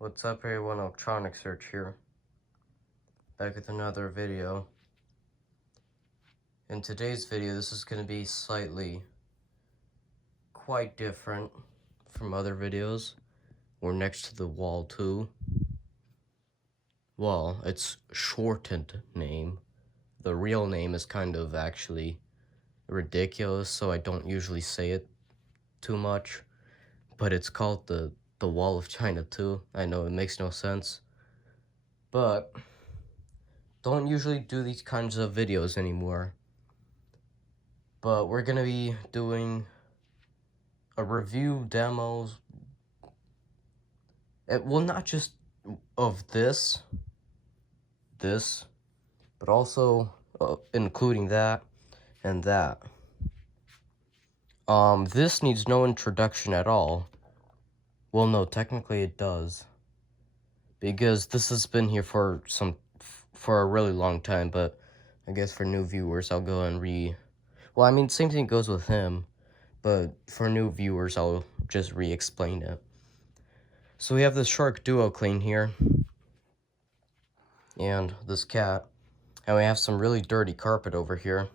What's up everyone, Electronic Search here, back with another video. In today's video, this is going to be quite different from other videos. We're next to the wall too. Well, it's shortened name. The real name is kind of actually ridiculous, so I don't usually say it too much. But it's called the Wall of China too. I know it makes no sense, but don't usually do these kinds of videos anymore. But we're gonna be doing a review demos. Well, not just of this, but also including that and that. This needs no introduction at all. Well, no, technically it does, because this has been here for a really long time. But I guess for new viewers, I'll go and well, I mean, same thing goes with him, but for new viewers, I'll just re-explain it. So we have this shark DuoClean here, and this cat, and we have some really dirty carpet over here.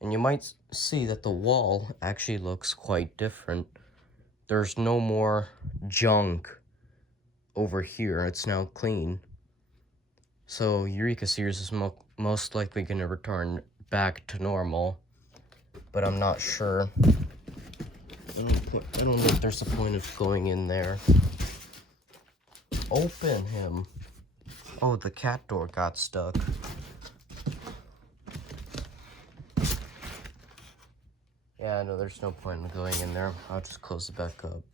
And you might see that the wall actually looks quite different. There's no more junk over here. It's now clean. So Eureka Series is most likely going to return back to normal, but I'm not sure. I don't know if there's a point of going in there. Open him. Oh, the cat door got stuck. Yeah, no, there's no point in going in there. I'll just close it back up.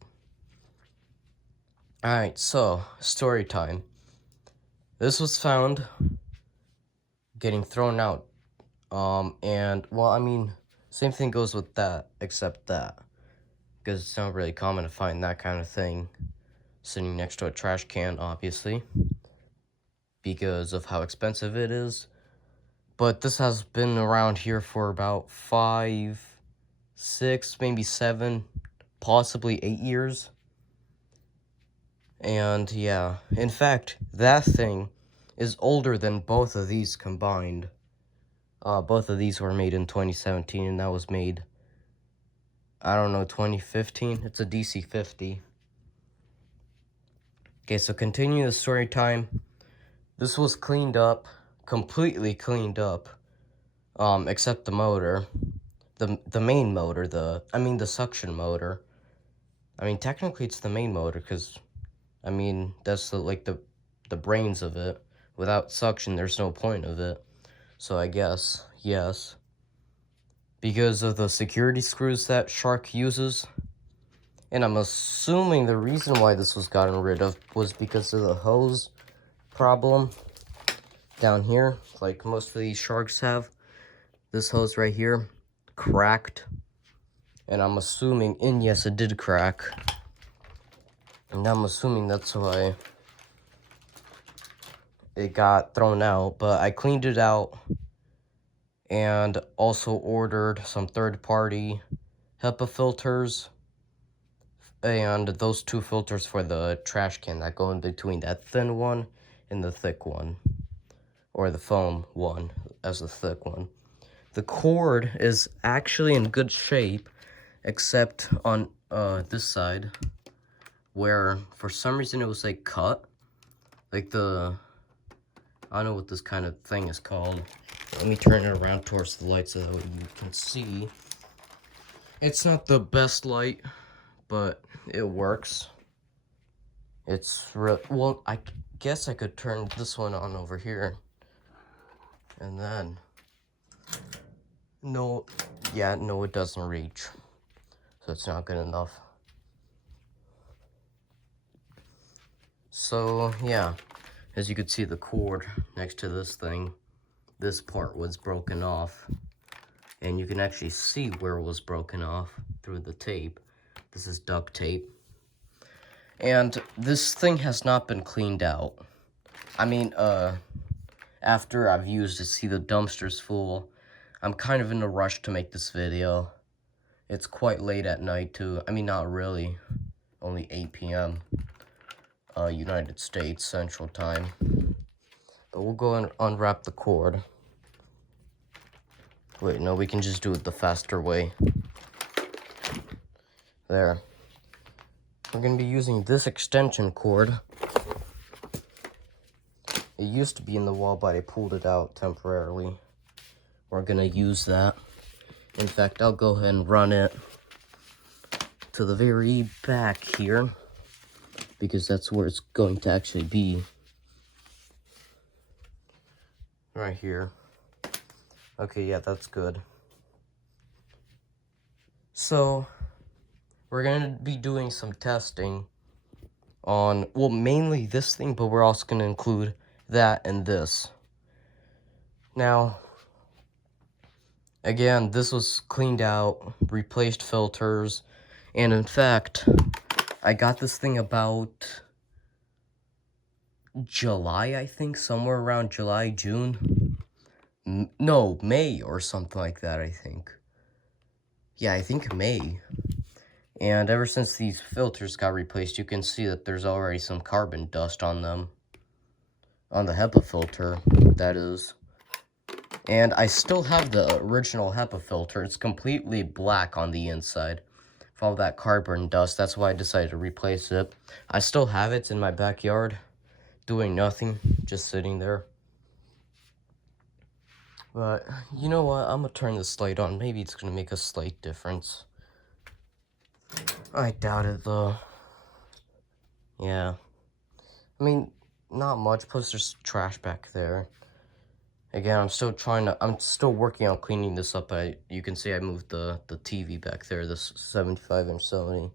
Alright, so, story time. This was found getting thrown out. And, well, I mean, same thing goes with that, except that. Because it's not really common to find that kind of thing sitting next to a trash can, obviously, because of how expensive it is. But this has been around here for about 5, 6, maybe 7, possibly 8 years. And yeah, in fact, that thing is older than both of these combined. Both of these were made in 2017, and that was made, I don't know, 2015. It's a DC-50. Okay, so continue the story time. This was cleaned up, completely cleaned up, except the motor. The main motor, the suction motor. I mean, technically it's the main motor, because, I mean, that's the brains of it. Without suction, there's no point of it. So I guess, yes. Because of the security screws that Shark uses. And I'm assuming the reason why this was gotten rid of was because of the hose problem down here, like most of these Sharks have. This hose right here cracked, and I'm assuming, and yes, it did crack, and I'm assuming that's why it got thrown out. But I cleaned it out and also ordered some third-party HEPA filters, and those 2 filters for the trash can that go in between that thin one and the thick one, or the foam one as the thick one. The cord is actually in good shape, except on this side, where for some reason it was like cut. Like I don't know what this kind of thing is called. Let me turn it around towards the light so that you can see. It's not the best light, but it works. It's well, I guess I could turn this one on over here. And then, no, it doesn't reach. So it's not good enough. So, yeah, as you can see, the cord next to this thing, this part was broken off. And you can actually see where it was broken off through the tape. This is duct tape. And this thing has not been cleaned out. I mean, after I've used to see the dumpster's full, I'm kind of in a rush to make this video. It's quite late at night too. I mean, not really. Only 8 p.m. United States Central Time. But we'll go and unwrap the cord. Wait, no, we can just do it the faster way. There. We're going to be using this extension cord. It used to be in the wall, but I pulled it out temporarily. We're going to use that. In fact, I'll go ahead and run it to the very back here, because that's where it's going to actually be. Right here. Okay, yeah, that's good. So, we're going to be doing some testing on, well, mainly this thing, but we're also going to include that and this. Now, again, this was cleaned out, replaced filters, and in fact, I got this thing about July, I think, somewhere around July, June. No, May or something like that, I think. Yeah, I think May. And ever since these filters got replaced, you can see that there's already some carbon dust on them. On the HEPA filter, that is. And I still have the original HEPA filter. It's completely black on the inside. For all that carbon dust, that's why I decided to replace it. I still have it in my backyard, doing nothing, just sitting there. But, you know what, I'm gonna turn this light on. Maybe it's gonna make a slight difference. I doubt it, though. Yeah. I mean, not much, plus there's trash back there. Again, I'm still working on cleaning this up. You can see I moved the TV back there, this 75-inch Sony.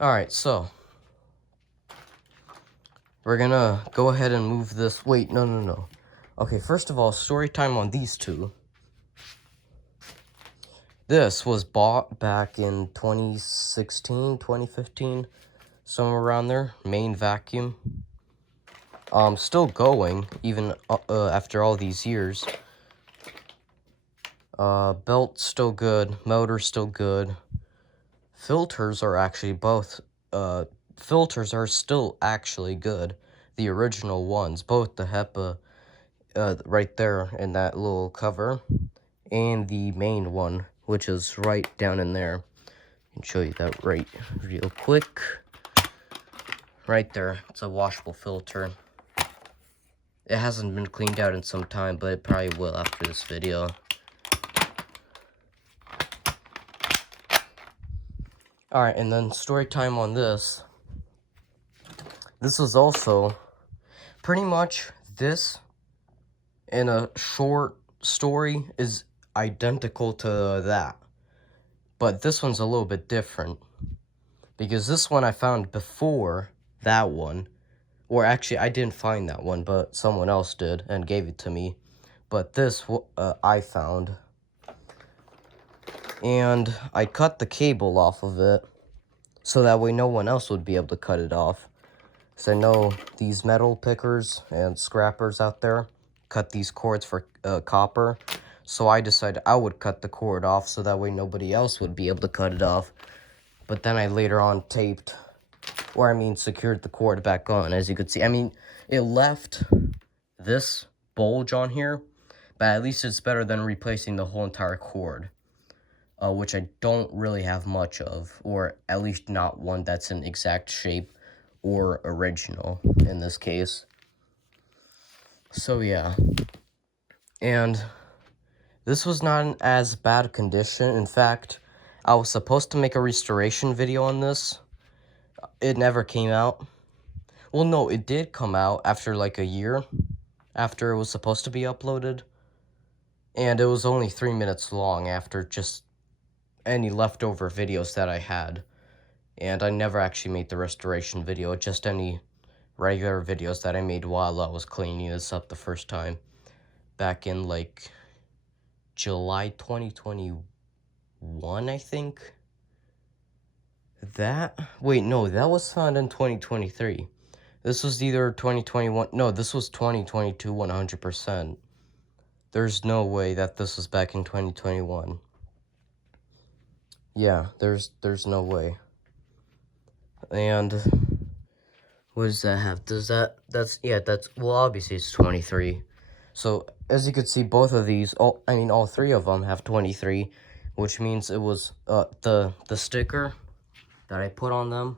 Alright, so we're gonna go ahead and move this. Wait, no. Okay, first of all, story time on these two. This was bought back in 2016, 2015, somewhere around there. Main vacuum. Still going, even after all these years. Belt's still good, motor's still good. Filters are actually filters are still actually good. The original ones, both the HEPA, right there in that little cover, and the main one, which is right down in there. I can show you that right real quick. Right there, it's a washable filter. It hasn't been cleaned out in some time, but it probably will after this video. Alright, and then story time on this. This was also pretty much this in a short story is identical to that. But this one's a little bit different, because this one I found before that one. Or actually, I didn't find that one, but someone else did and gave it to me. But this, I found. And I cut the cable off of it, so that way no one else would be able to cut it off. Because I know these metal pickers and scrappers out there cut these cords for copper. So I decided I would cut the cord off, so that way nobody else would be able to cut it off. But then I later on secured the cord back on, as you could see. I mean, it left this bulge on here, but at least it's better than replacing the whole entire cord, which I don't really have much of, or at least not one that's in exact shape or original in this case. So yeah, and this was not in as bad condition. In fact, I was supposed to make a restoration video on this. It never came out. Well, no, it did come out after like a year after it was supposed to be uploaded. And it was only 3 minutes long after just any leftover videos that I had. And I never actually made the restoration video, just any regular videos that I made while I was cleaning this up the first time. Back in like July 2021, I think. Wait, no, that was found in 2023. This was either 2021, no, this was 2022, 100%. There's no way that this was back in 2021. Yeah, there's no way. And What does that have? Well, obviously it's 23. So, as you can see, both of these, all three of them have 23, which means it was, the sticker that I put on them.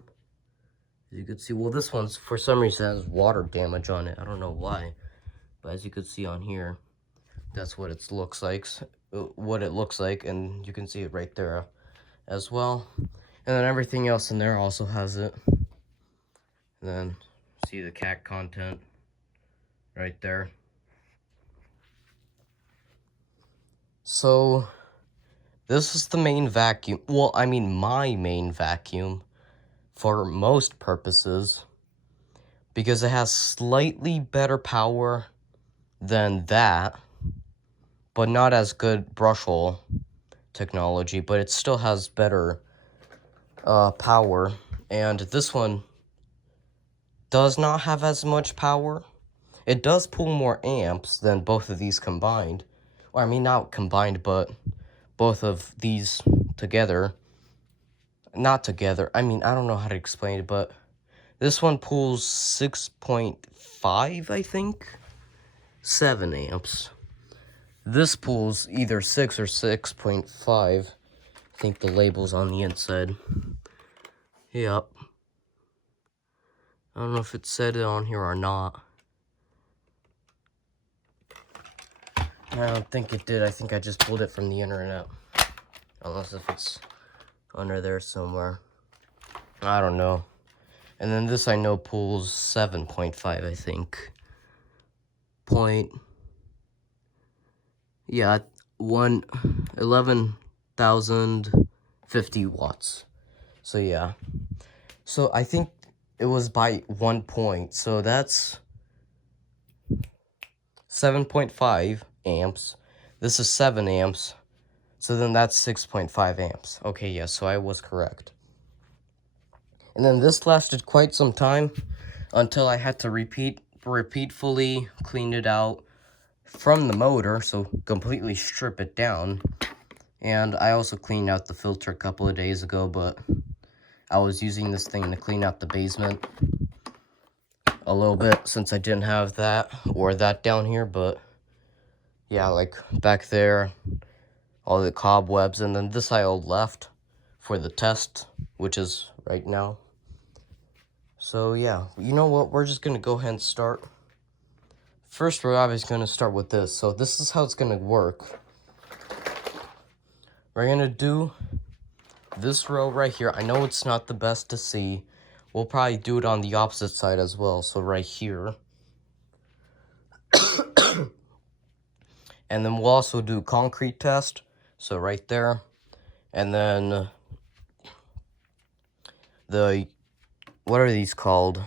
As you can see, well, this one's, for some reason, has water damage on it. I don't know why. But as you can see on here, that's what it looks like. And you can see it right there as well. And then everything else in there also has it. And then, see the cat content right there. So, this is the main vacuum. Well, my main vacuum for most purposes, because it has slightly better power than that, but not as good brush hole technology, but it still has better power. And this one does not have as much power. It does pull more amps than both of these combined. Or, not combined, but both of these together. Not together. I don't know how to explain it, but this one pulls 6.5, I think? 7 amps. This pulls either 6 or 6.5. I think the label's on the inside. Yep. I don't know if it said it on here or not. I don't think it did. I think I just pulled it from the internet. Unless if it's under there somewhere. I don't know. And then this I know pulls 7.5, I think. 11,050 watts. So yeah. So I think it was by 1 point. So that's 7.5 amps. This is 7 amps. So then that's 6.5 amps. Okay, yeah, so I was correct. And then this lasted quite some time until I had to repeatfully clean it out from the motor, so completely strip it down. And I also cleaned out the filter a couple of days ago, but I was using this thing to clean out the basement a little bit since I didn't have that or that down here. But yeah, like back there, all the cobwebs, and then this I all left for the test, which is right now. So yeah, you know what, we're just gonna go ahead and start. First, we're obviously gonna start with this. So this is how it's gonna work. We're gonna do this row right here. I know it's not the best to see. We'll probably do it on the opposite side as well. So right here. And then we'll also do concrete test. So right there. And then what are these called?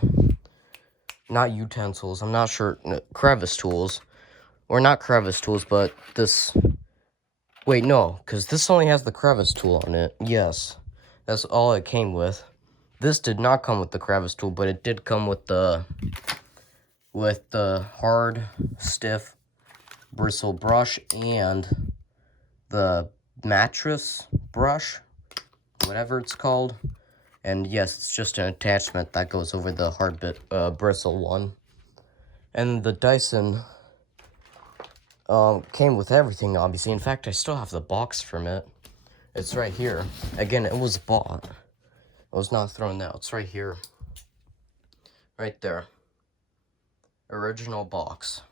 Not utensils. I'm not sure. No, crevice tools. Or not crevice tools, but this. Wait, no, because this only has the crevice tool on it. Yes, that's all it came with. This did not come with the crevice tool, but it did come with the hard, stiff bristle brush and the mattress brush, whatever it's called. And yes, it's just an attachment that goes over the hard bristle one. And the Dyson came with everything, obviously. In fact, I still have the box from it. It's right here. Again, it was bought. It was not thrown out. It's right here. Right there. Original box.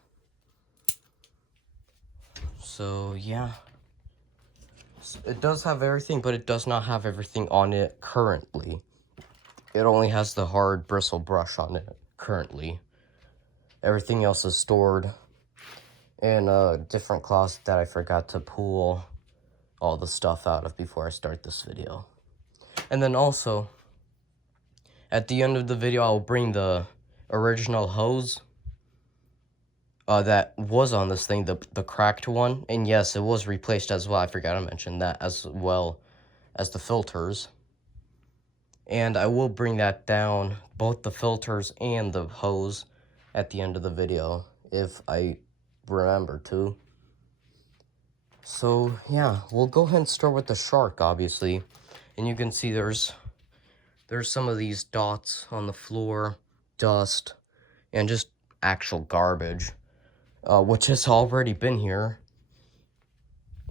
So, yeah. It does have everything, but it does not have everything on it currently. It only has the hard bristle brush on it currently. Everything else is stored in a different closet that I forgot to pull all the stuff out of before I start this video. And then also, at the end of the video, I'll bring the original hose that was on this thing, the cracked one. And yes, it was replaced as well. I forgot to mention that, as well as the filters. And I will bring that down, both the filters and the hose, at the end of the video, if I remember to. So, yeah, we'll go ahead and start with the shark, obviously. And you can see there's some of these dots on the floor dust, and just actual garbage, which has already been here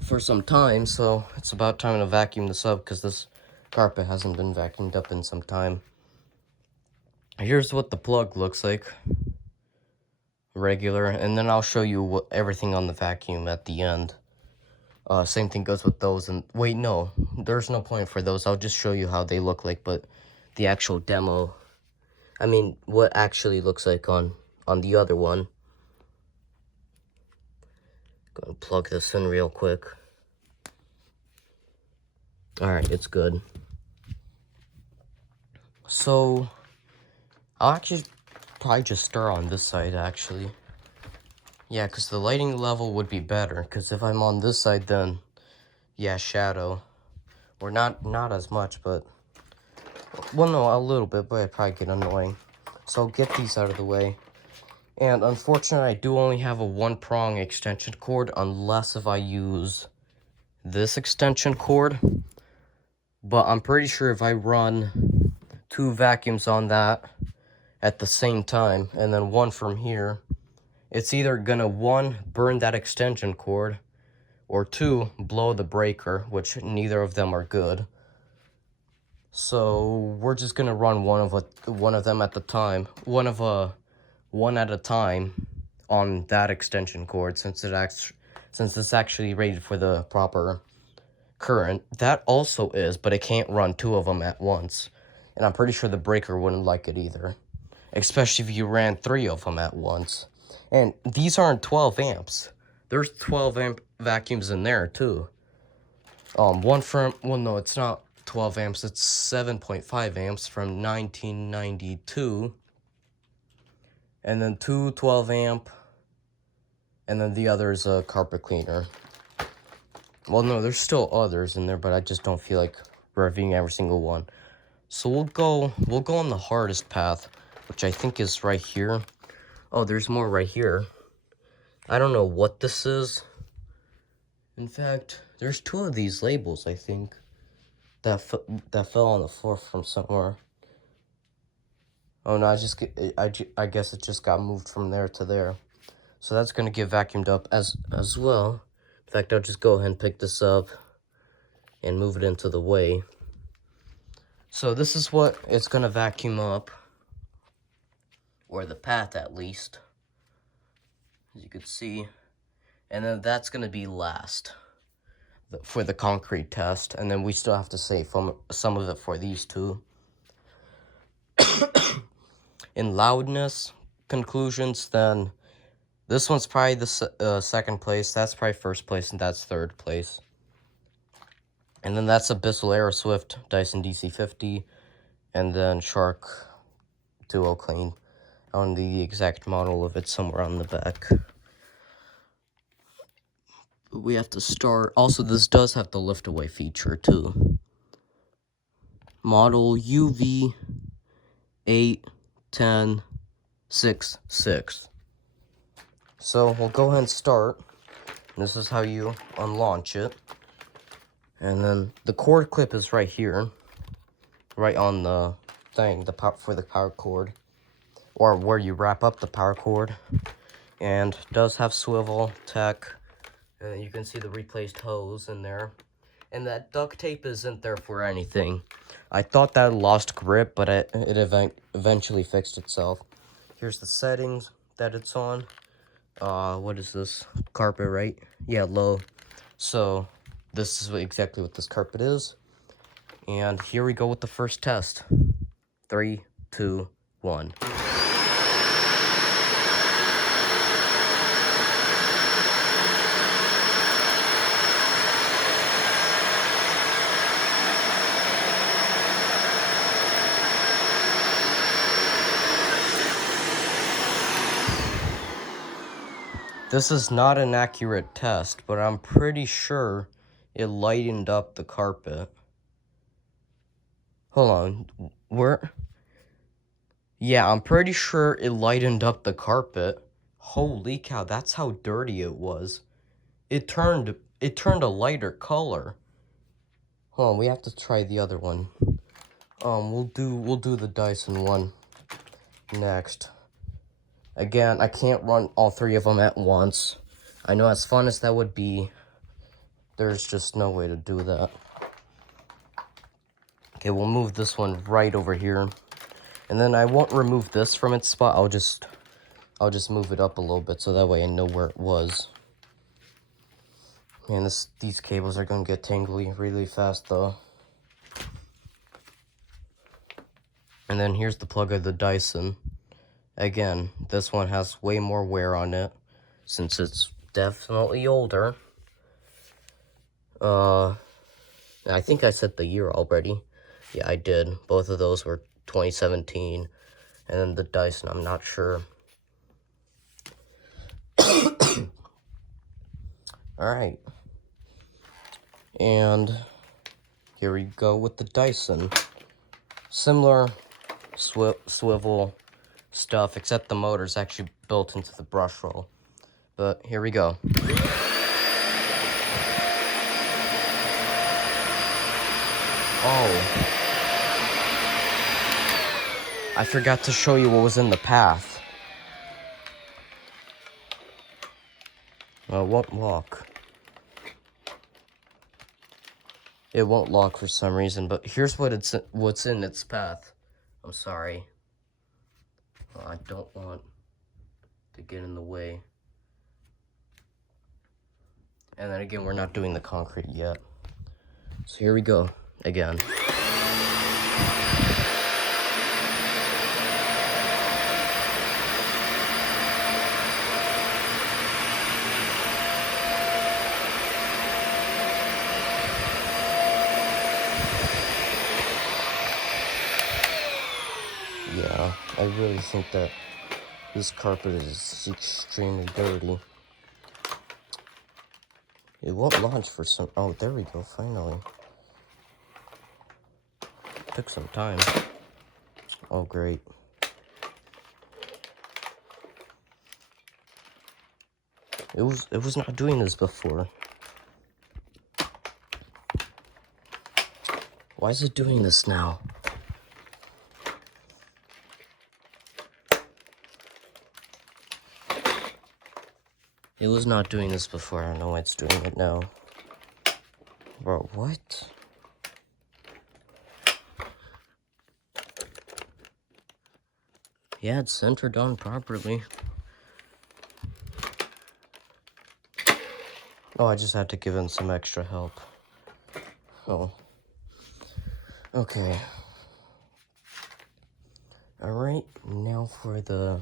for some time, so it's about time to vacuum this up because this carpet hasn't been vacuumed up in some time. Here's what the plug looks like. Regular, and then I'll show you everything on the vacuum at the end. Same thing goes with those, and wait, no, there's no point for those. I'll just show you how they look like, but the actual demo, I mean, what actually looks like on the other one. Gonna plug this in real quick. Alright, it's good. So, I'll actually probably just start on this side, actually. Yeah, because the lighting level would be better, because if I'm on this side, then, yeah, shadow. Or not as much, but, well, no, a little bit, but it'd probably get annoying. So I'll get these out of the way. And unfortunately, I do only have a 1-prong extension cord, unless if I use this extension cord. But I'm pretty sure if I run 2 vacuums on that at the same time, and then 1 from here, it's either gonna 1, burn that extension cord, or 2, blow the breaker, which neither of them are good. So we're just gonna run one of them at the time, one at a time on that extension cord, since it's actually rated for the proper current. That also is, but it can't run 2 of them at once, and I'm pretty sure the breaker wouldn't like it either, especially if you ran 3 of them at once. And these aren't 12 amps. There's 12 amp vacuums in there too. One from, well, no, it's not 12 amps, it's 7.5 amps from 1992. And then 2 12 amp, and then the other is a carpet cleaner. Well, no, there's still others in there, but I just don't feel like reviewing every single one. So we'll go on the hardest path, which I think is right here. Oh, there's more right here. I don't know what this is. In fact, there's 2 of these labels, I think, that fell on the floor from somewhere. Oh no, I guess it just got moved from there to there. So that's gonna get vacuumed up as well. In fact, I'll just go ahead and pick this up and move it into the way. So this is what it's gonna vacuum up, or the path at least, as you can see. And then that's gonna be last for the concrete test, and then we still have to save some of it for these 2. In loudness conclusions, then this one's probably the second place, that's probably first place, and that's third place. And then that's a Bissell Aeroswift Dyson DC50, and then Shark DuoClean. On the exact model of it somewhere on the back. We have to start. Also, this does have the lift away feature too. Model UV81066. So we'll go ahead and start. This is how you unlaunch it. And then the cord clip is right here, right on the thing, for the power cord, or where you wrap up the power cord. And does have swivel tech. You can see the replaced hose in there. And that duct tape isn't there for anything. I thought that lost grip, but it eventually fixed itself. Here's the settings that it's on. What is this? Carpet, right? Yeah, low. So this is exactly what this carpet is. And here we go with the first test. 3, 2, 1. This is not an accurate test, but I'm pretty sure it lightened up the carpet. Hold on, where? Yeah, I'm pretty sure it lightened up the carpet. Holy cow, that's how dirty it was. It turned a lighter color. Hold on, we have to try the other one. We'll do the Dyson one. Next. Again, I can't run all 3 of them at once. I know as fun as that would be, there's just no way to do that. Okay, we'll move this one right over here. And then I won't remove this from its spot. I'll just move it up a little bit so that way I know where it was. Man, these cables are gonna get tangly really fast though. And then here's the plug of the Dyson. Again, this one has way more wear on it since it's definitely older. I think I said the year already. Yeah, I did. Both of those were 2017. And then the Dyson, I'm not sure. Alright. And here we go with the Dyson. Similar swivel stuff, except the motor's actually built into the brush roll. But here we go. Oh. I forgot to show you what was in the path. Well, it won't lock. It won't lock for some reason, but here's what's in its path. I'm sorry. I don't want to get in the way. And then again, we're not doing the concrete yet. So here we go again. Yeah, I really think that this carpet is extremely dirty. It won't launch for some... Oh, there we go, finally. Took some time. Oh, great. It was not doing this before. Why is it doing this now? It was not doing this before. I don't know why it's doing it now. Bro, what? Yeah, it's centered on properly. Oh, I just had to give him some extra help. Oh. Okay. Alright, now for the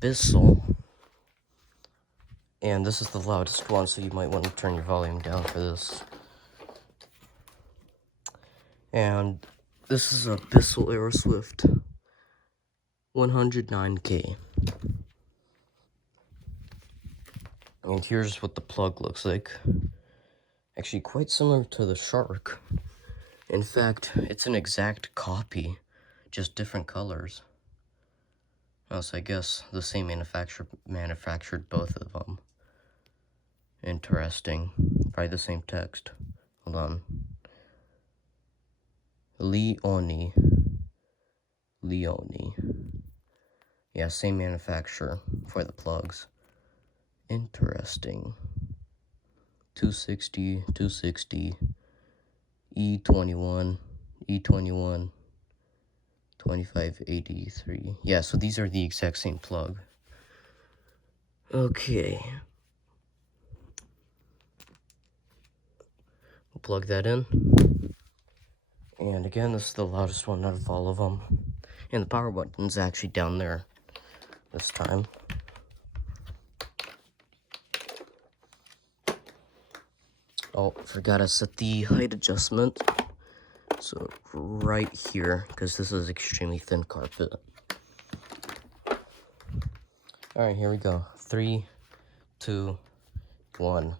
Bissell. And this is the loudest one, so you might want to turn your volume down for this. And this is a Bissell Aeroswift 109K. And here's what the plug looks like. Actually, quite similar to the Shark. In fact, it's an exact copy, just different colors. Oh, so I guess the same manufacturer manufactured both of them. Interesting. Probably the same text. Hold on. Leone. Yeah, same manufacturer for the plugs. Interesting. 260, E21, 2583. Yeah, so these are the exact same plug. Okay. We'll plug that in. And again, this is the loudest one out of all of them. And the power button's actually down there this time. Oh, forgot to set the height adjustment. So right here, because this is extremely thin carpet. Alright, here we go. 3, 2, 1.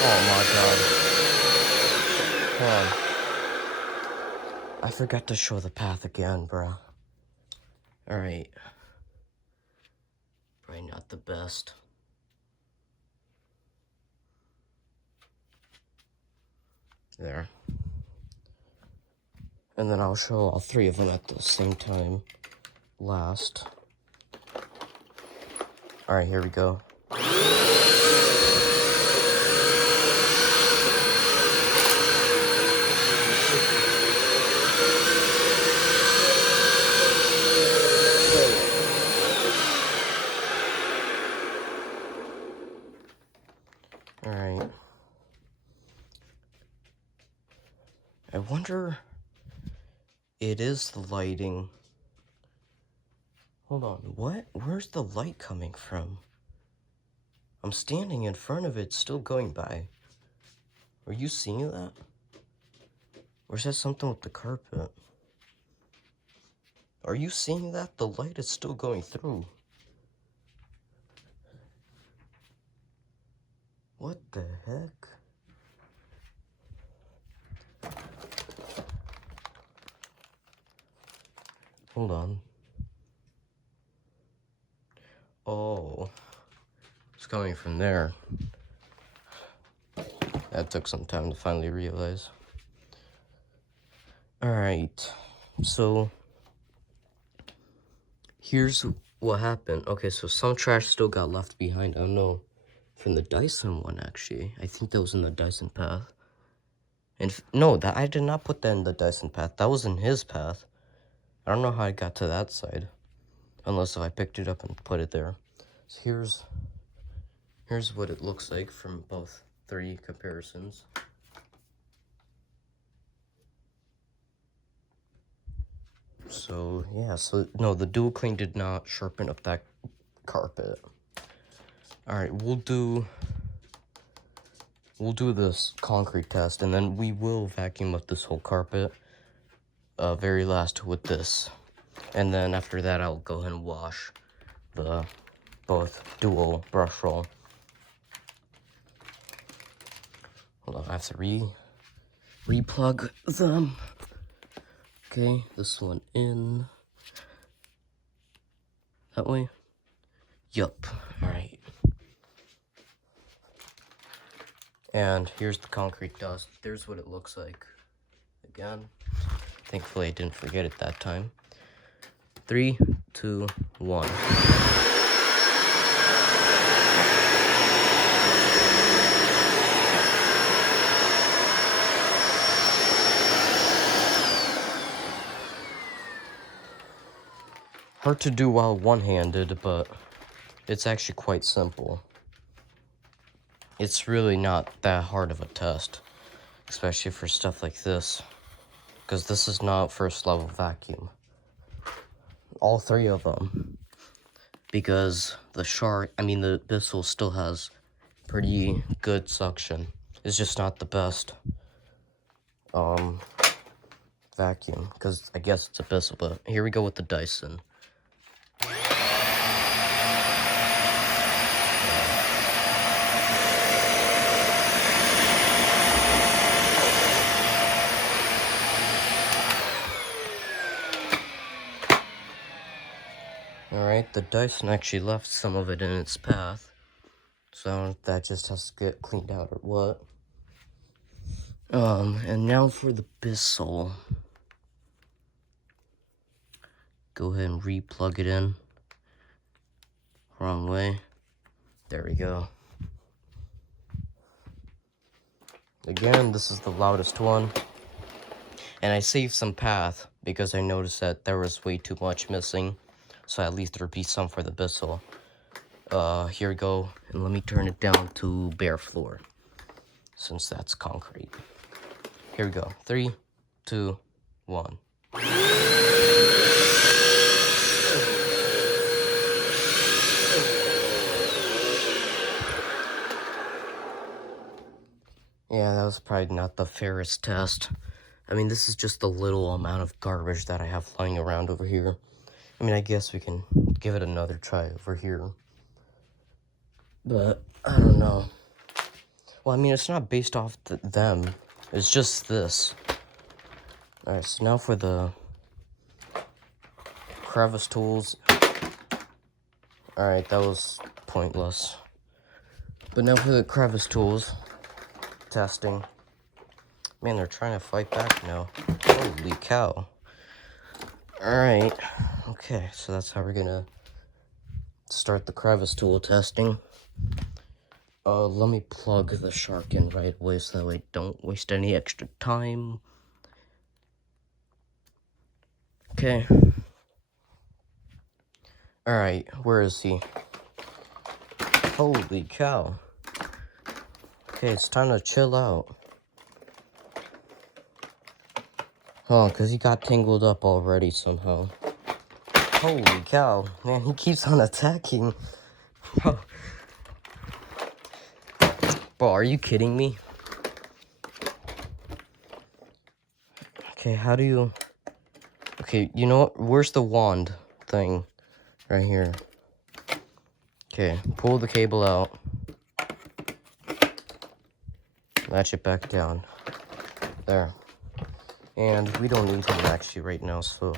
Oh my god. Hold on. I forgot to show the path again, bro. Alright. Probably not the best. There. And then I'll show all three of them at the same time last. Alright, here we go. Alright. I wonder... It is the lighting. Hold on, what? Where's the light coming from? I'm standing in front of it, still going by. Are you seeing that? Or is that something with the carpet? Are you seeing that? The light is still going through. What the heck? Hold on. Oh, it's coming from there. That took some time to finally realize. Alright, so here's what happened. Okay, so some trash still got left behind. I don't know, from the Dyson one actually. I think that was in the Dyson path. And no, that I did not put that in the Dyson path. That was in his path. I don't know how I got to that side, unless if I picked it up and put it there. So here's what it looks like from both three comparisons. So yeah, so no, the DuoClean did not sharpen up that carpet. Alright, we'll do this concrete test, and then we will vacuum up this whole carpet very last with this. And then after that, I'll go ahead and wash the both dual brush roll. Hold on, I have to replug them. Okay, this one in. That way? Yup, alright. And here's the concrete dust. There's what it looks like. Again, thankfully I didn't forget it that time. 3, 2, 1. Hard to do while one-handed, but it's actually quite simple. It's really not that hard of a test, especially for stuff like this, because this is not first level vacuum. All three of them, because the Bissell still has pretty good suction. It's just not the best vacuum, because I guess it's a Bissell. But here we go with the Dyson. Alright, the Dyson actually left some of it in its path, so that just has to get cleaned out or what. And now for the Bissell. Go ahead and re-plug it in. Wrong way. There we go. Again, this is the loudest one. And I saved some path because I noticed that there was way too much missing. So at least there'd be some for the Bissell. Here we go. And let me turn it down to bare floor, since that's concrete. Here we go. 3, 2, 1. Yeah, that was probably not the fairest test. I mean, this is just the little amount of garbage that I have flying around over here. I mean, I guess we can give it another try over here. But, I don't know. Well, I mean, it's not based off them. It's just this. Alright, so now for the crevice tools. Alright, that was pointless. But now for the crevice tools testing. Man, they're trying to fight back now. Holy cow. Alright. Okay, so that's how we're gonna start the crevice tool testing. Let me plug the shark in right away so that way I don't waste any extra time. Okay. Alright, where is he? Holy cow. Okay, it's time to chill out. Oh, because he got tangled up already somehow. Holy cow. Man, he keeps on attacking. Bro, are you kidding me? Okay, how do you... Okay, you know what? Where's the wand thing? Right here. Okay, pull the cable out. Latch it back down. There. And we don't need him actually right now, so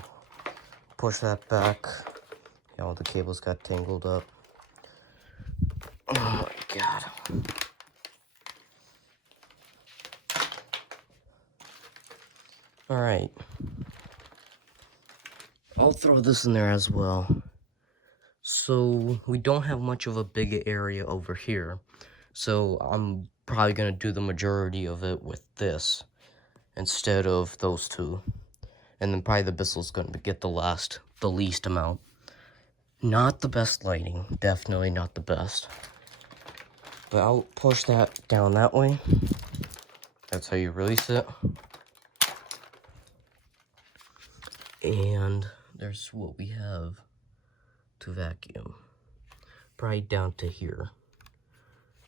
push that back. Yeah, all the cables got tangled up. Oh my god. Alright. I'll throw this in there as well. So, we don't have much of a big area over here. So, I'm probably going to do the majority of it with this instead of those two. And then probably the Bissell's going to get the least amount. Not the best lighting. Definitely not the best. But I'll push that down that way. That's how you release it. And there's what we have to vacuum. Probably down to here.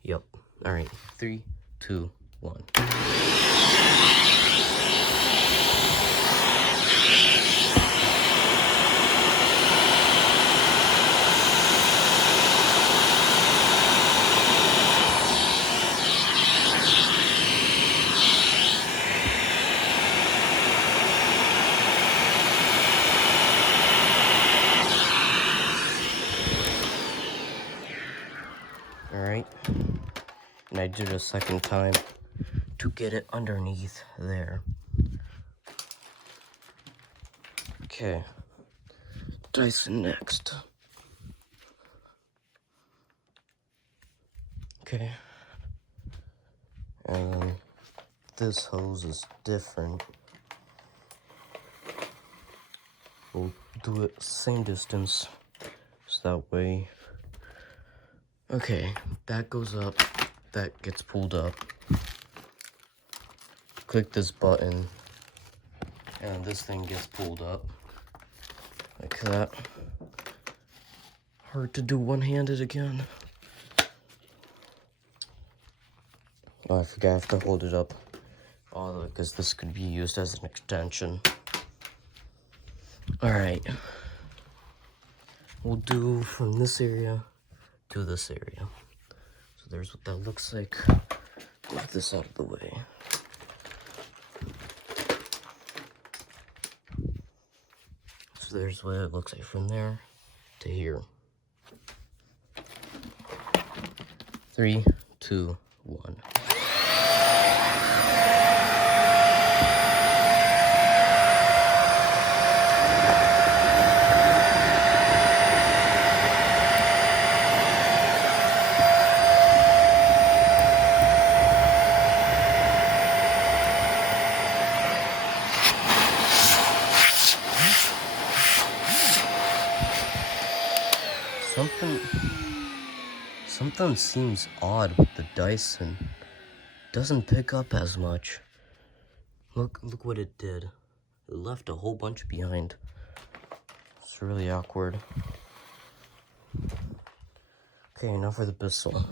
Yep. Alright. 3, 2, 1. Alright, and I did it a second time to get it underneath there. Okay, Dyson next. Okay, and then this hose is different. We'll do it same distance, so that way. Okay, that goes up, that gets pulled up. Click this button, and this thing gets pulled up. Like that. Hard to do one-handed again. Oh, I forgot I have to hold it up. Oh, because this could be used as an extension. Alright. We'll do from this area to this area. So there's what that looks like. Move this out of the way. So there's what it looks like from there to here. 3, 2, 1. Something seems odd with the Dyson. Doesn't pick up as much. Look what it did. It left a whole bunch behind. It's really awkward. Okay, now for the Bissell.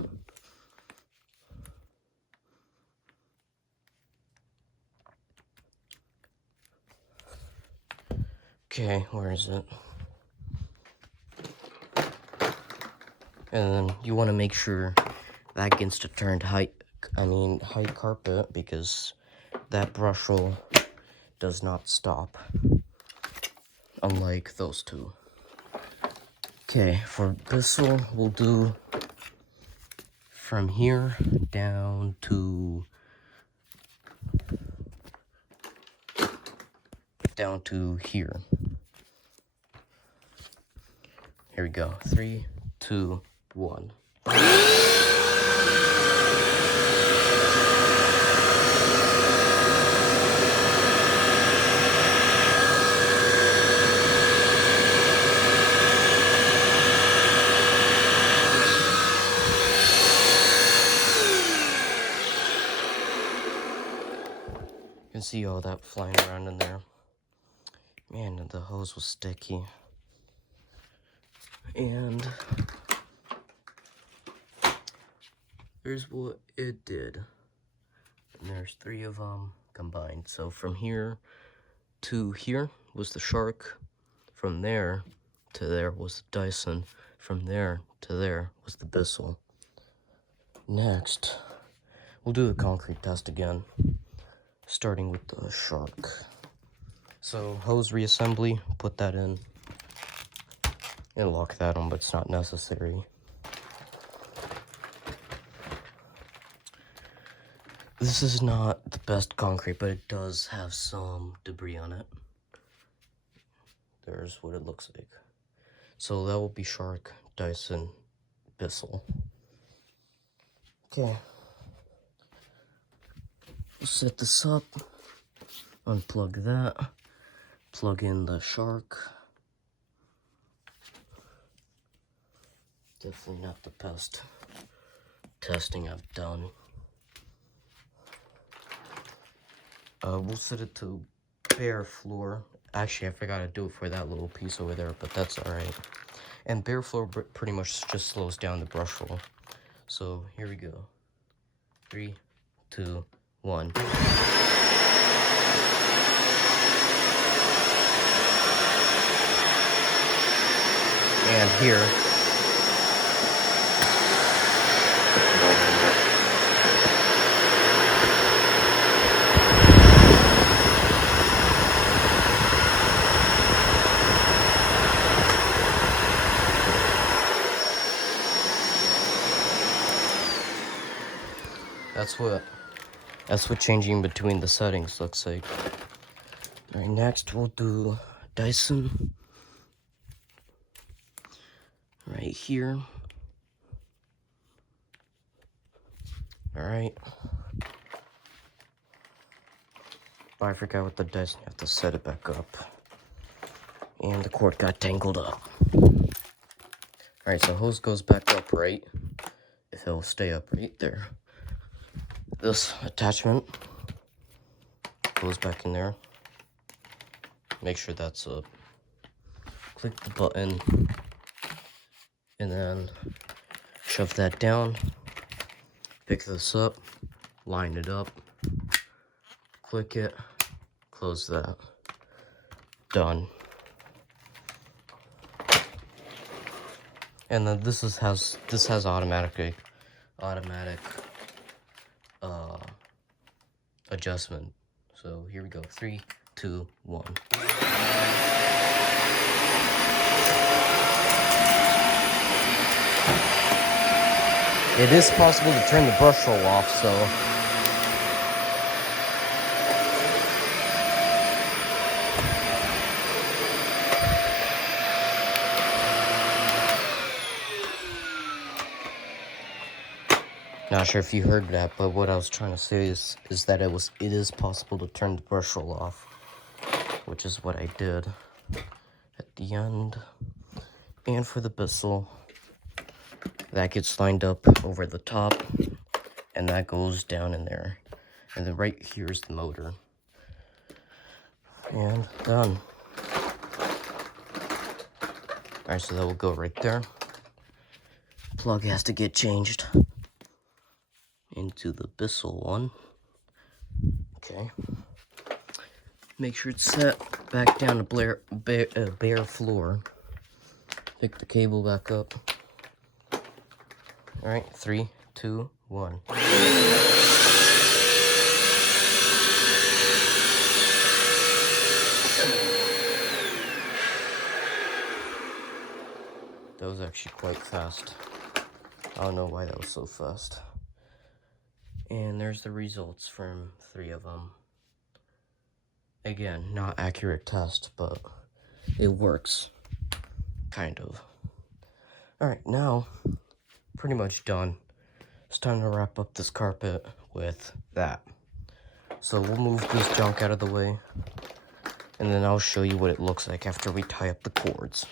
Okay, where is it? And then you want to make sure that gets to turned high carpet, because that brush roll does not stop, unlike those two. Okay, for Bissell, we'll do from here down to down to here. Here we go. 3, 2, 1. You can see all that flying around in there. Man, the hose was sticky. And here's what it did. And there's 3 of them combined. So from here to here was the shark. From there to there was the Dyson. From there to there was the Bissell. Next, we'll do the concrete test again, starting with the shark. So hose reassembly, put that in and lock that on, but it's not necessary. This is not the best concrete, but it does have some debris on it. There's what it looks like. So that will be shark, Dyson, Bissell. Okay. We'll set this up, unplug that, plug in the shark. Definitely not the best testing I've done. We'll set it to bare floor. Actually, I forgot to do it for that little piece over there, but that's alright. And bare floor pretty much just slows down the brush roll. So here we go. 3, 2, 1. And here. That's what changing between the settings looks like. All right, next we'll do Dyson right here. All right. Oh, I forgot with the Dyson, you have to set it back up. And the cord got tangled up. All right, so hose goes back up right. If it'll stay up right there. This attachment goes back in there. Make sure that's up. Click the button and then shove that down. Pick this up, line it up, click it, close that. Done. And then this has automatic adjustment. So here we go. 3, 2, 1. It is possible to turn the brush roll off, so not sure if you heard that, but what I was trying to say is that it is possible to turn the brush roll off, which is what I did at the end. And for the Bissell, that gets lined up over the top, and that goes down in there. And then right here is the motor. And done. Alright, so that will go right there. Plug has to get changed into the Bissell one. Okay. Make sure it's set back down to bare floor. Pick the cable back up. Alright, 3, 2, 1. That was actually quite fast. I don't know why that was so fast. And there's the results from 3 of them. Again, not accurate test, but it works. Kind of. Alright, now, pretty much done. It's time to wrap up this carpet with that. So we'll move this junk out of the way, and then I'll show you what it looks like after we tie up the cords.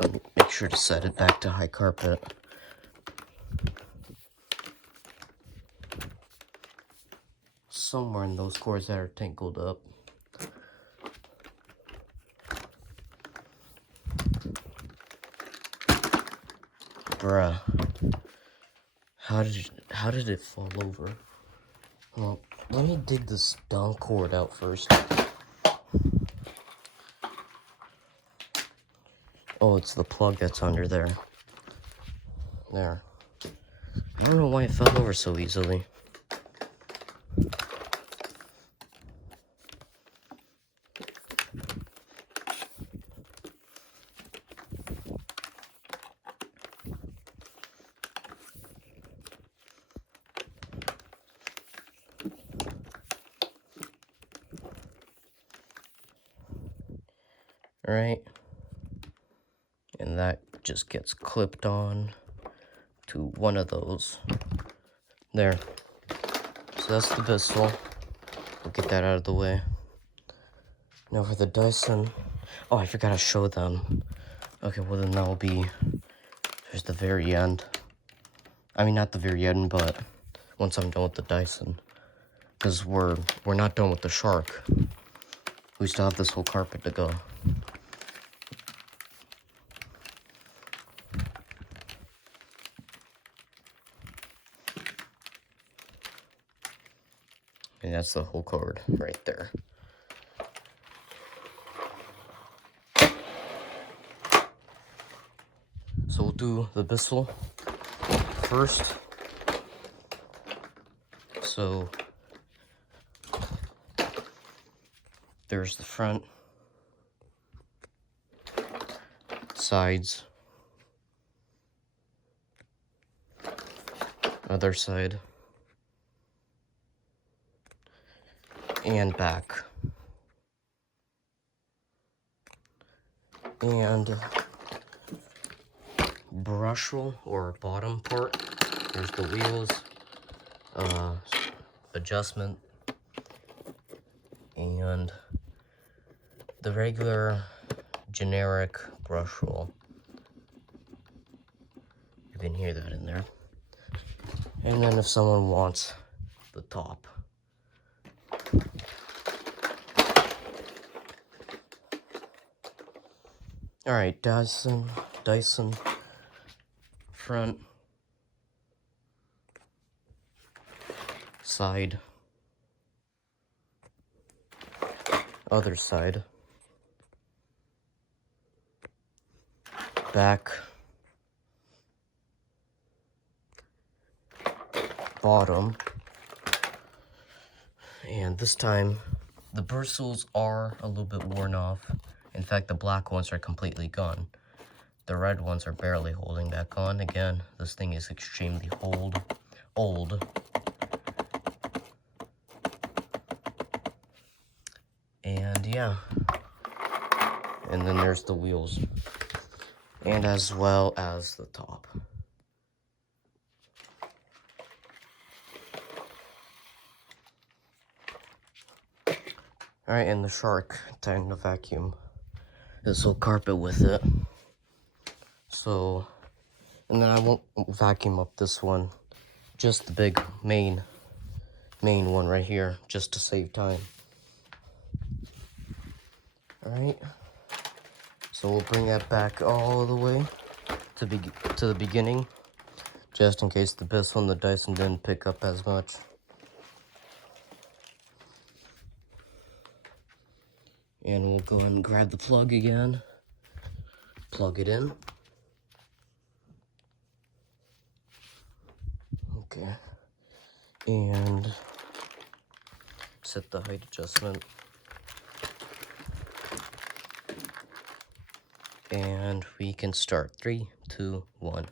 Let me make sure to set it back to high carpet. Somewhere in those cords that are tangled up. Bruh. How did it fall over? Well, let me dig this dumb cord out first. Oh, it's the plug that's under there. There. I don't know why it fell over so easily. Alright. And that just gets clipped on to one of those. There. So that's the pistol. We'll get that out of the way. Now for the Dyson. Oh, I forgot to show them. Okay, well then that will be there's the very end. I mean, not the very end, but once I'm done with the Dyson. Because we're not done with the shark. We still have this whole carpet to go. And that's the whole cord right there. So we'll do the Bissell first. So there's the front, sides, other side, and back. And brushel or bottom part. There's the wheels, adjustment, and the regular generic brushel. You can hear that in there. And then if someone wants the top. Alright, Dyson, front, side, other side, back, bottom, and this time the bristles are a little bit worn off. In fact, the black ones are completely gone. The red ones are barely holding back on. Again, this thing is extremely old. And yeah. And then there's the wheels. And as well as the top. Alright, and the shark, time to vacuum this whole carpet with it. So, and then I won't vacuum up this one, just the big main one right here, just to save time. Alright, so we'll bring that back all the way to the beginning, just in case the Bissell and the Dyson didn't pick up as much. And we'll go ahead and grab the plug again, plug it in. Okay, and set the height adjustment. And we can start. 3, 2, 1.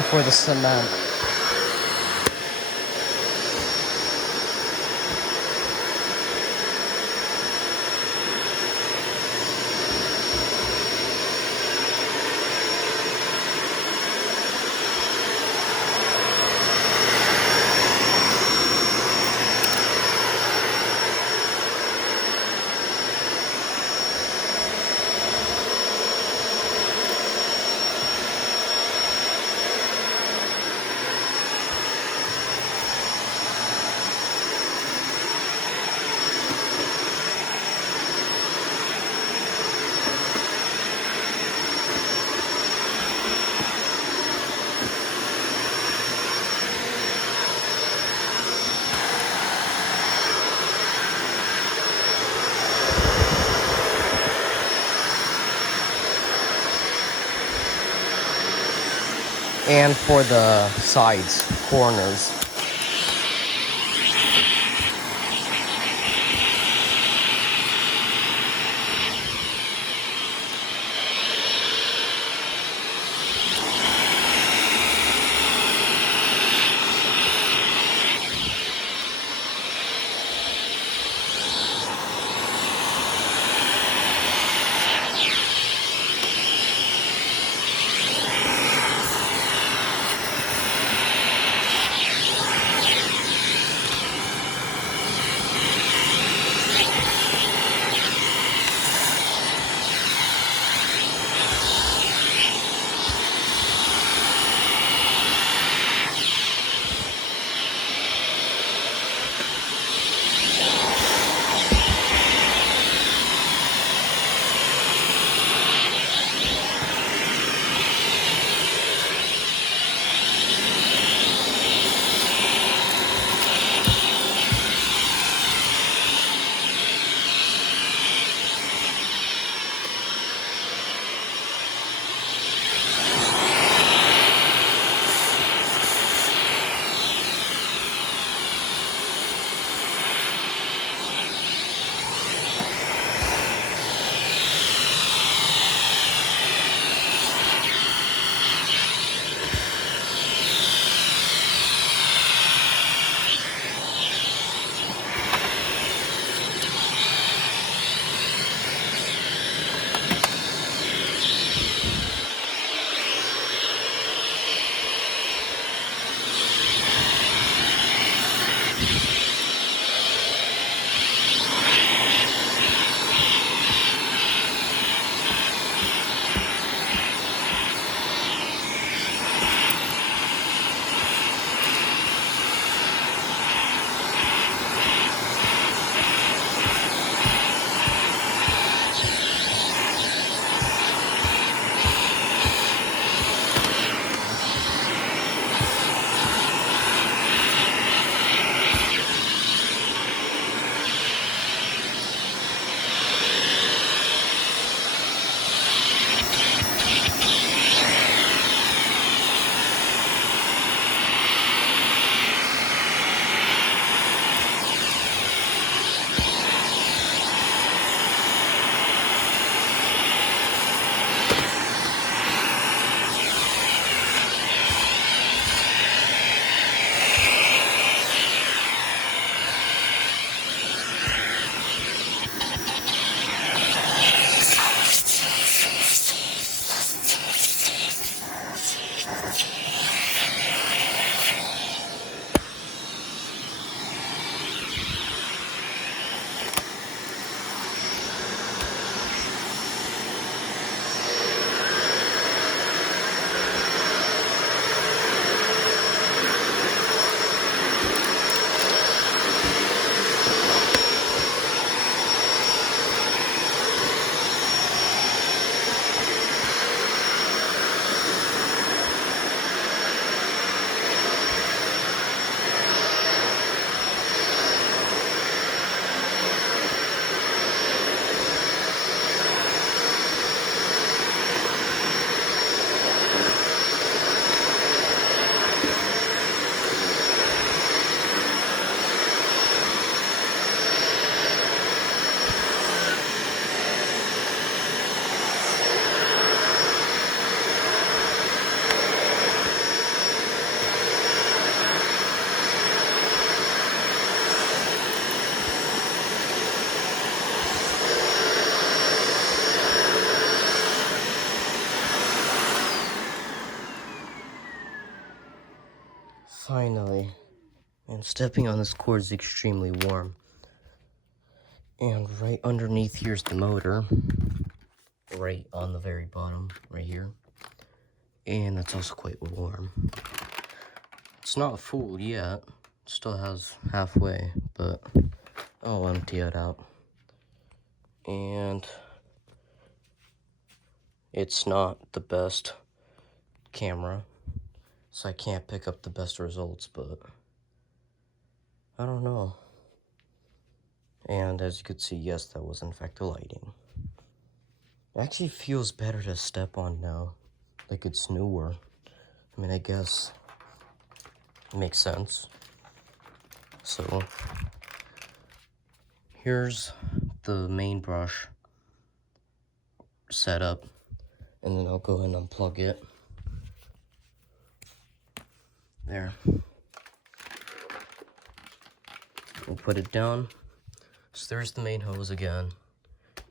And for the cement. And for the sides, corners. Finally. And stepping on this cord is extremely warm. And right underneath here's the motor. Right on the very bottom, right here. And that's also quite warm. It's not full yet. It still has halfway, but I'll empty it out. And it's not the best camera, so I can't pick up the best results, but I don't know. And as you could see, yes, that was in fact the lighting. It actually feels better to step on now, like it's newer. I mean, I guess it makes sense. So here's the main brush setup, and then I'll go ahead and unplug it. There. We'll put it down. So there's the main hose again.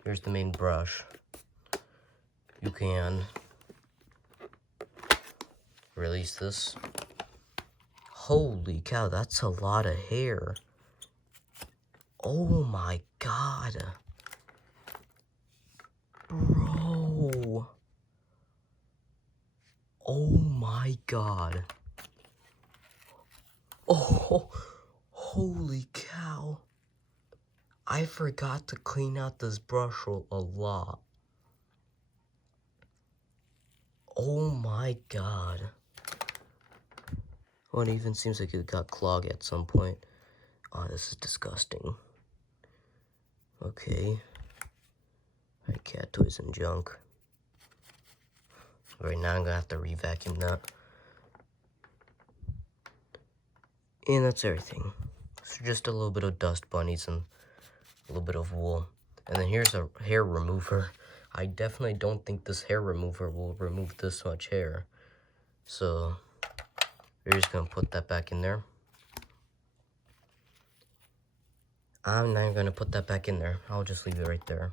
Here's the main brush. You can release this. Holy cow, that's a lot of hair. Oh my god. Bro. Oh my god. Oh, holy cow. I forgot to clean out this brush a lot. Oh my god. Oh, it even seems like it got clogged at some point. Oh, this is disgusting. Okay. Alright, cat toys and junk. Right now I'm gonna have to re-vacuum that. And that's everything. So just a little bit of dust bunnies and a little bit of wool. And then here's a hair remover. I definitely don't think this hair remover will remove this much hair. So we're just gonna put that back in there. I'm not gonna put that back in there. I'll just leave it right there.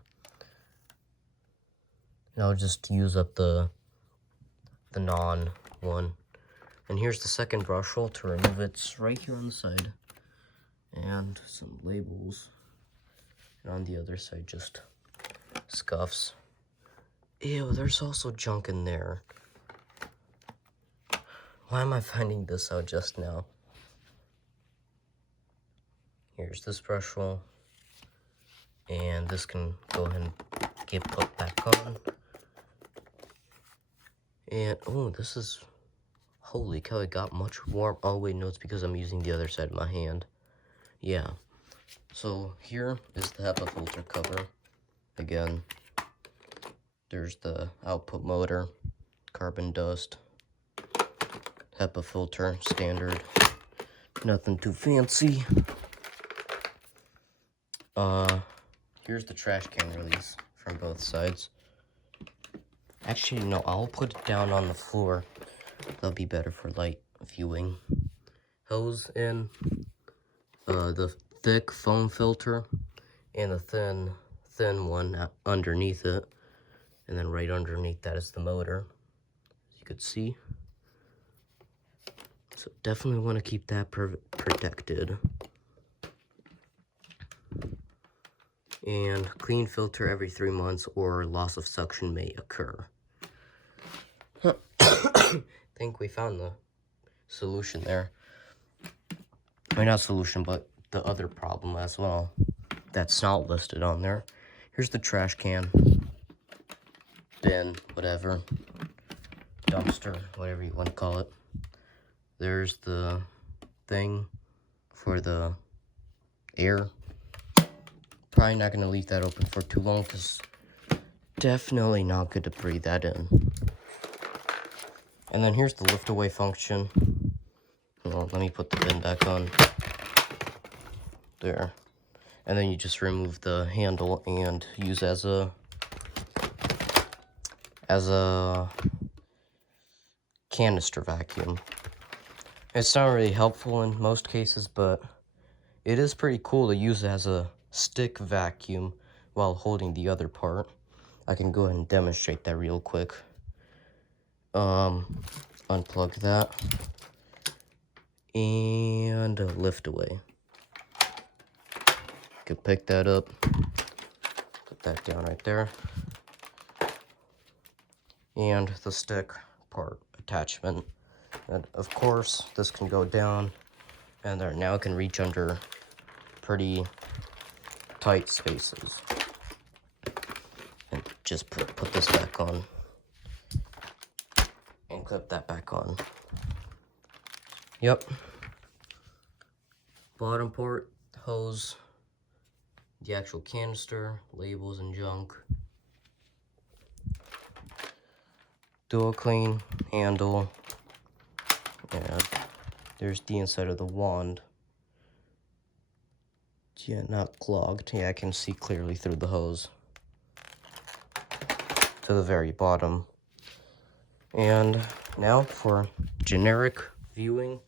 And I'll just use up the non one. And here's the second brush roll to remove it. It's right here on the side. And some labels. And on the other side, just scuffs. Ew, there's also junk in there. Why am I finding this out just now? Here's this brush roll. And this can go ahead and get put back on. And, oh, this is... Holy cow, it got much warm. Oh, wait, no, it's because I'm using the other side of my hand. Yeah. So, here is the HEPA filter cover. Again, there's the output motor, carbon dust, HEPA filter, standard. Nothing too fancy. Here's the trash can release from both sides. Actually, no, I'll put it down on the floor. That'll be better for light viewing. Hose in, the thick foam filter, and the thin one underneath it. And then right underneath that is the motor, as you could see. So definitely want to keep that protected. And clean filter every 3 months or loss of suction may occur. I think we found the solution there. I mean, not solution, but the other problem as well. That's not listed on there. Here's the trash can, bin, whatever, dumpster, whatever you want to call it. There's the thing for the air. Probably not going to leave that open for too long because definitely not good to breathe that in. And then here's the lift away function. Well, let me put the bin back on. There. And then you just remove the handle and use as a canister vacuum. It's not really helpful in most cases, but it is pretty cool to use it as a stick vacuum while holding the other part. I can go ahead and demonstrate that real quick. Unplug that. and lift away. You can pick that up, put that down right there, and the stick part attachment. And of course, this can go down, and there now it can reach under pretty tight spaces. And just put this back on, and clip that back on. Yep. Bottom port, hose, the actual canister, labels and junk. DuoClean handle, and there's the inside of the wand. Yeah, not clogged. Yeah, I can see clearly through the hose to the very bottom. And now for generic viewing,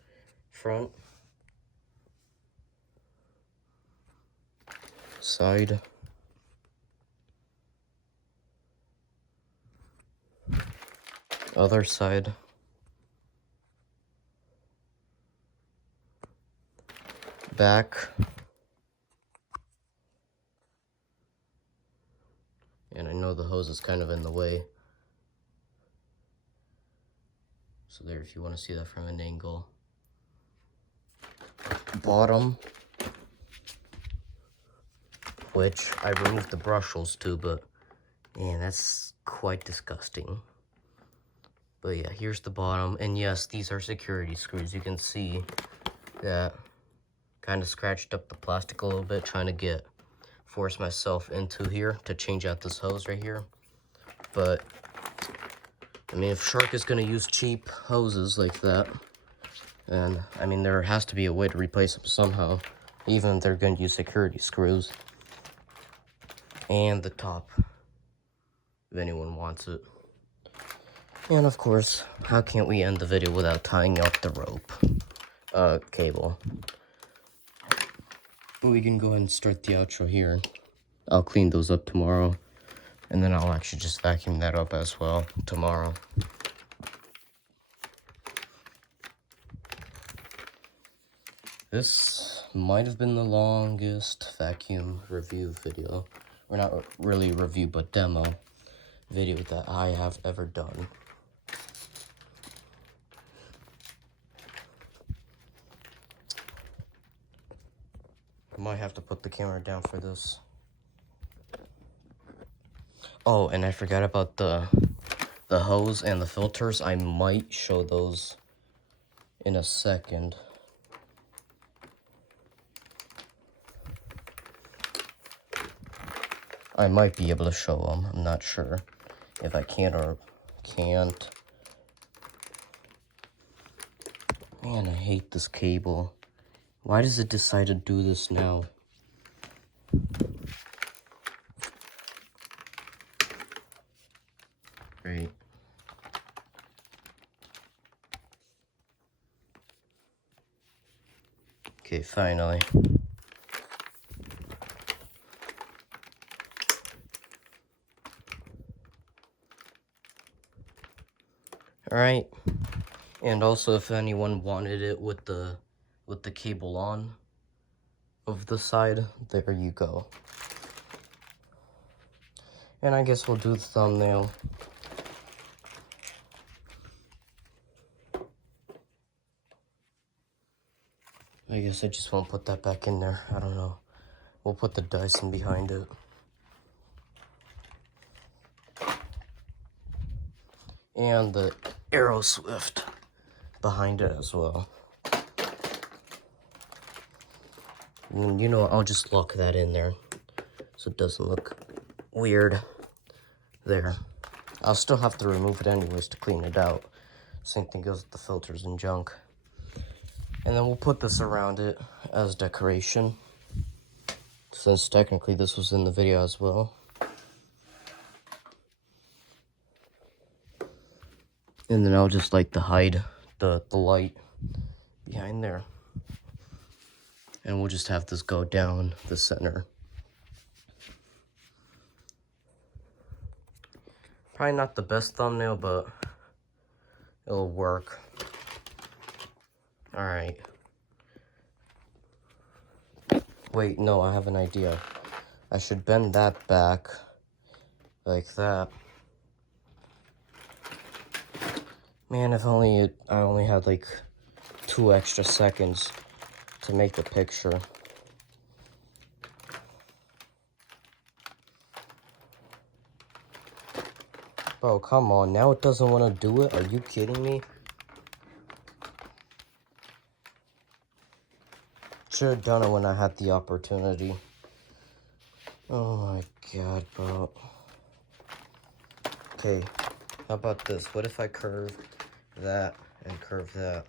front, side, other side, back, and I know the hose is kind of in the way, so there, if you want to see that from an angle. Bottom, which I removed the brush holes too, but man, that's quite disgusting. But yeah, here's the bottom, and yes, these are security screws. You can see that kind of scratched up the plastic a little bit, trying to force myself into here to change out this hose right here. But I mean, if Shark is going to use cheap hoses like that, and I mean, there has to be a way to replace them somehow, even if they're going to use security screws. And the top, if anyone wants it. And of course, how can't we end the video without tying up the rope, cable. We can go ahead and start the outro here. I'll clean those up tomorrow, and then I'll actually just vacuum that up as well tomorrow. This might have been the longest vacuum review video, or not really review, but demo video that I have ever done. I might have to put the camera down for this. Oh, and I forgot about the hose and the filters. I might show those in a second. I might be able to show them. I'm not sure if I can or can't. Man, I hate this cable. Why does it decide to do this now? Great. Okay, finally. Alright. And also, if anyone wanted it with the cable on of the side, there you go. And I guess we'll do the thumbnail. I guess I just won't put that back in there. I don't know. We'll put the Dyson behind it. And the Arrow Swift behind it as well. And you know, I'll just lock that in there so it doesn't look weird there. I'll still have to remove it anyways to clean it out. Same thing goes with the filters and junk. And then we'll put this around it as decoration, since technically this was in the video as well. And then I'll just like to hide the light behind there. And we'll just have this go down the center. Probably not the best thumbnail, but it'll work. Alright. Wait, no, I have an idea. I should bend that back like that. Man, if only I only had like 2 extra seconds to make the picture. Bro, come on, now it doesn't want to do it? Are you kidding me? Should have done it when I had the opportunity. Oh my god, bro. Okay, how about this? What if I curve that and curve that?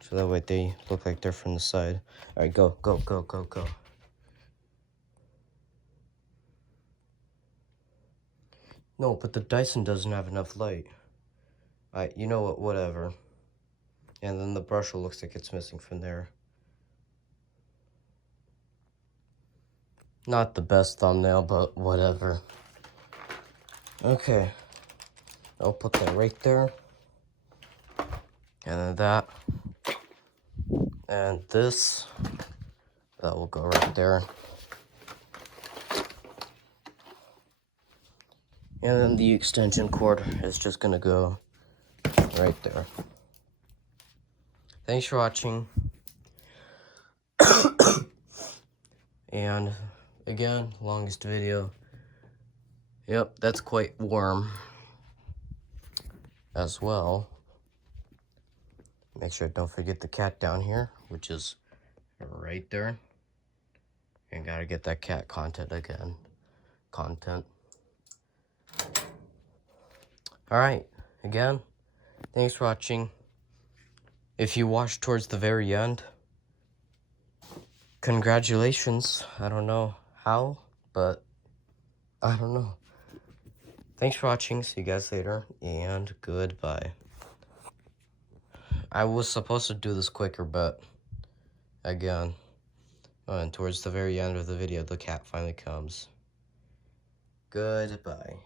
So that way they look like they're from the side. Alright, go, go, go, go, go. No, but the Dyson doesn't have enough light. Alright, you know what, whatever. And then the brush looks like it's missing from there. Not the best thumbnail, but whatever. Okay. I'll put that right there. And then that. And this. That will go right there. And then the extension cord is just gonna go right there. Thanks for watching. And again, longest video. Yep, that's quite warm as well. Make sure don't forget the cat down here, which is right there. And gotta get that cat content again. Alright, again, thanks for watching. If you watched towards the very end, congratulations. I don't know how, but I don't know. Thanks for watching. See you guys later, and goodbye. I was supposed to do this quicker, but again, and towards the very end of the video, the cat finally comes. Goodbye.